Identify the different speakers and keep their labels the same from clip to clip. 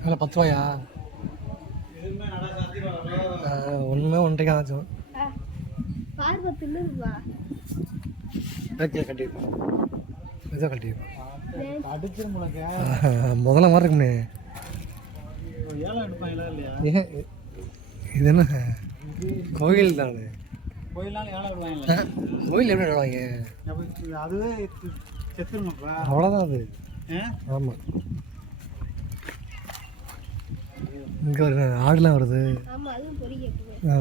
Speaker 1: அதில் பத்து ரூபாயா ஒன்றுமே ஒன்றைக்கு ஆச்சும். முதல்ல மாதிரி இருக்குமே. ஏன் இது என்ன கோயில் தானே? கோயில் எப்படி விடுவாங்க
Speaker 2: அதுவே
Speaker 1: அவ்வளோதான் அது. ஆமாம் இங்கே வருது ஆடுலாம் வருது.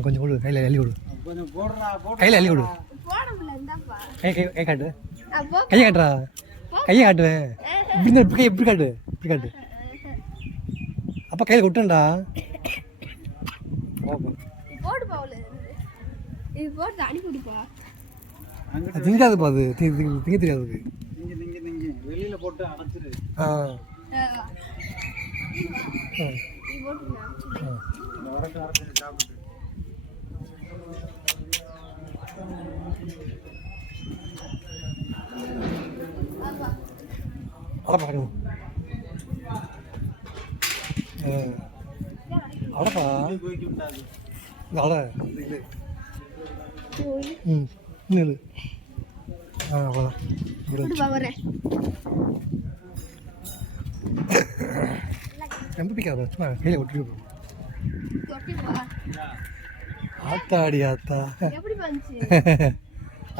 Speaker 1: கொஞ்சம் கொடு கையில் அள்ளி கொடு.
Speaker 2: கொஞ்சம் போடுறா போட்டு
Speaker 1: கையில் அள்ளி
Speaker 3: போட இருந்தாப்பா
Speaker 1: கை கை கை காட்டு.
Speaker 3: அப்போ
Speaker 1: கையை காட்டுறா. கையை காட்டுவேன் இப்படி இப்படி காட்டு இப்படி காட்டு. அப்பா கையில் கொட்டுண்டா
Speaker 3: போடு பாவுல இது போட்டு அனுப்பி விடுப்பா
Speaker 2: அங்கிட்டு
Speaker 1: திங்காதுப்பா அது. திங்க தெரியாது அதுக்கு
Speaker 2: நீங்க நீங்க வெளியில போட்டு அடைச்சிரு
Speaker 1: ஆ.
Speaker 3: ஆ.
Speaker 2: இந்த வரட்டு வரட்டு சாப்பிட்டு
Speaker 1: அட பாருங்க அடப்பா அட. ம் இல்லை ஆ அவ்வளோதான் இப்படி
Speaker 3: விடுப்பா வரேன்.
Speaker 1: ரொம்ப பிக்காத சும்மா கையில்
Speaker 3: தொட்டிப்பா
Speaker 1: ஆத்தாடி ஆத்தா.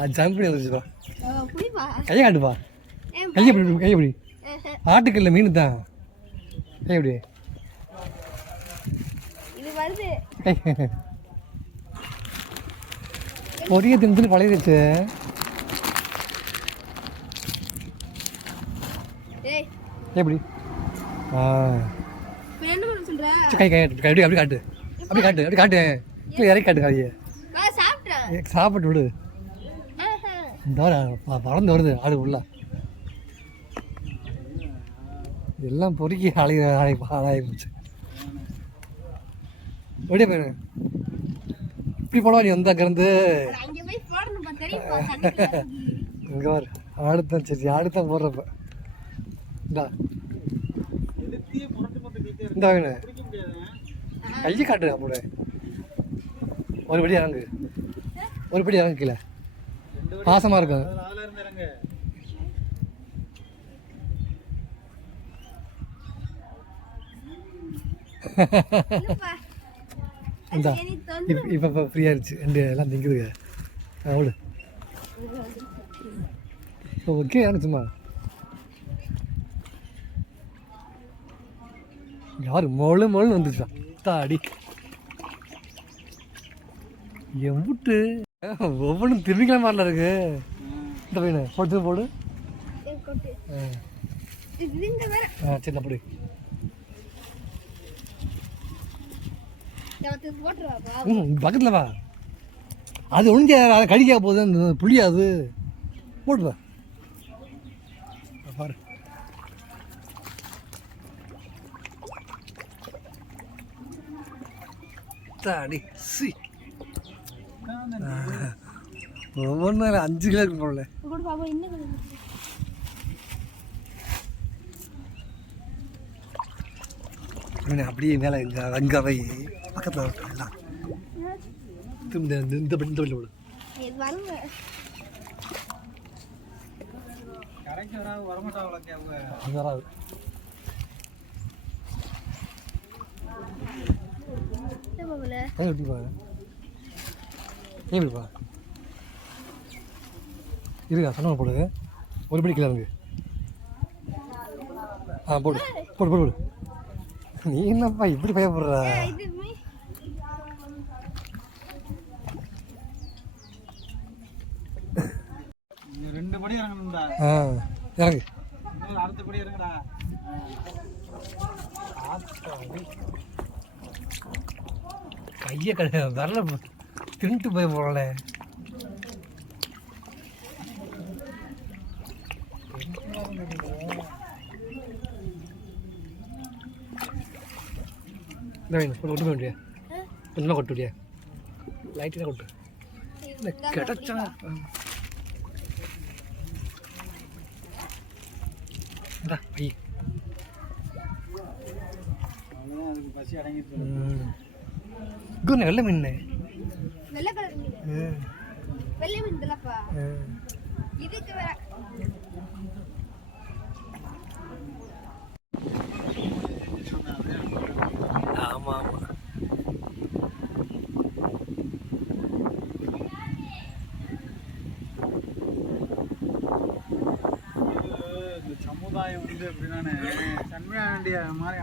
Speaker 1: அது ஜம்ப் பண்ணி வந்துச்சுப்பா கையை காட்டுப்பா கையை எப்படி கையை எப்படி?
Speaker 3: ஆஹா.
Speaker 1: ஆட்டுக்கல்ல மீன் தான். எப்படி?
Speaker 3: இது வருது.
Speaker 1: பொரிய தின்னு பழகிடுச்சு எப்படி? கை கை அப்படி அப்படி காட்டு. அப்படி காட்டு அப்படி காட்டு. இறக்கி காட்டு
Speaker 3: சாப்பிட்டேன்
Speaker 1: சாப்பிட்டு விடு. இந்த பறந்து வருது ஆடு உள்ள. எல்லாம் பொறுக்கி அழகி அழகி போச்சு. ஓடிய போயிரு. இப்படி போனவா நீ வந்தா
Speaker 3: தண்ணிக்குள்ள.
Speaker 1: இங்கே வர ஆடுதான் சரி ஆடுதான் போடுறப்ப. இந்தா. இந்த கையை காட்டு அப்படி. ஒரு படி இறங்கு ஒரு படி இறங்கு கீழே. பாசமாக இருக்கும்.
Speaker 2: அதுல இருந்து இறங்க
Speaker 3: இல்லப்பா.
Speaker 1: இந்தா. இப்போ இப்போ இப்போ ஃப்ரீ ஆயிடுச்சு. ரெண்டு எல்லாம் திங்குதுங்க. விடு இப்போ ஓகே எனக்கு சும்மா. யாரு மொழு மொழு வந்துச்சா தாடி எவ்வளோ ஒவ்வொன்றும் திரும்பிக்கலாம் மாதிரில இருக்கு. இந்த பையனை போட்டு போடு. ஆ.
Speaker 3: இது இந்த வேற.
Speaker 1: ஆ சரி நான் போடு
Speaker 3: இதை ஒருத்தர் போட்டுருவாப்பா.
Speaker 1: ம் பக்கத்தில் வா. அது ஒழிஞ்ச அதை கடிக்க போகுது அந்த புளியா அது போட்டு வா பாரு. தாடி சி. ஒவ்வொன்றும் அஞ்சு கிலோ போல.
Speaker 3: இருக்கு.
Speaker 1: இவனை அப்படியே மேலே இங்கே அங்கே பக்கத்தில் எல்லாம் இந்த இந்த பள்ளியில் விடு
Speaker 2: வராது.
Speaker 1: எப்படி பா? ஏன் இப்படி பா? இருக்கா சொன்ன போடு ஒரு படி இருக்கு ஆ போடு. போடு போடு போடு. நீ என்னப்பா இப்படி பயப்படுற
Speaker 3: ஏய், இது மீ-
Speaker 2: இங்க ரெண்டு படி இறங்கணும்டா
Speaker 1: ஆ இறங்கு.
Speaker 2: இன்னும் அடுத்த படி இறங்குடா.
Speaker 1: கையை கடை வரல தின்ட்டு போய் போகல கொண்டு வேண்டிய கொஞ்சமாக கொட்டு விடியா லைட்டில் கொட்டு. கிடைச்சா குரு வெள்ளை மீன்
Speaker 3: வெள்ளை கலர் மீன். வெள்ளை மீன்
Speaker 2: வந்து எப்படின்னா சன்மையா வேண்டிய மாதிரி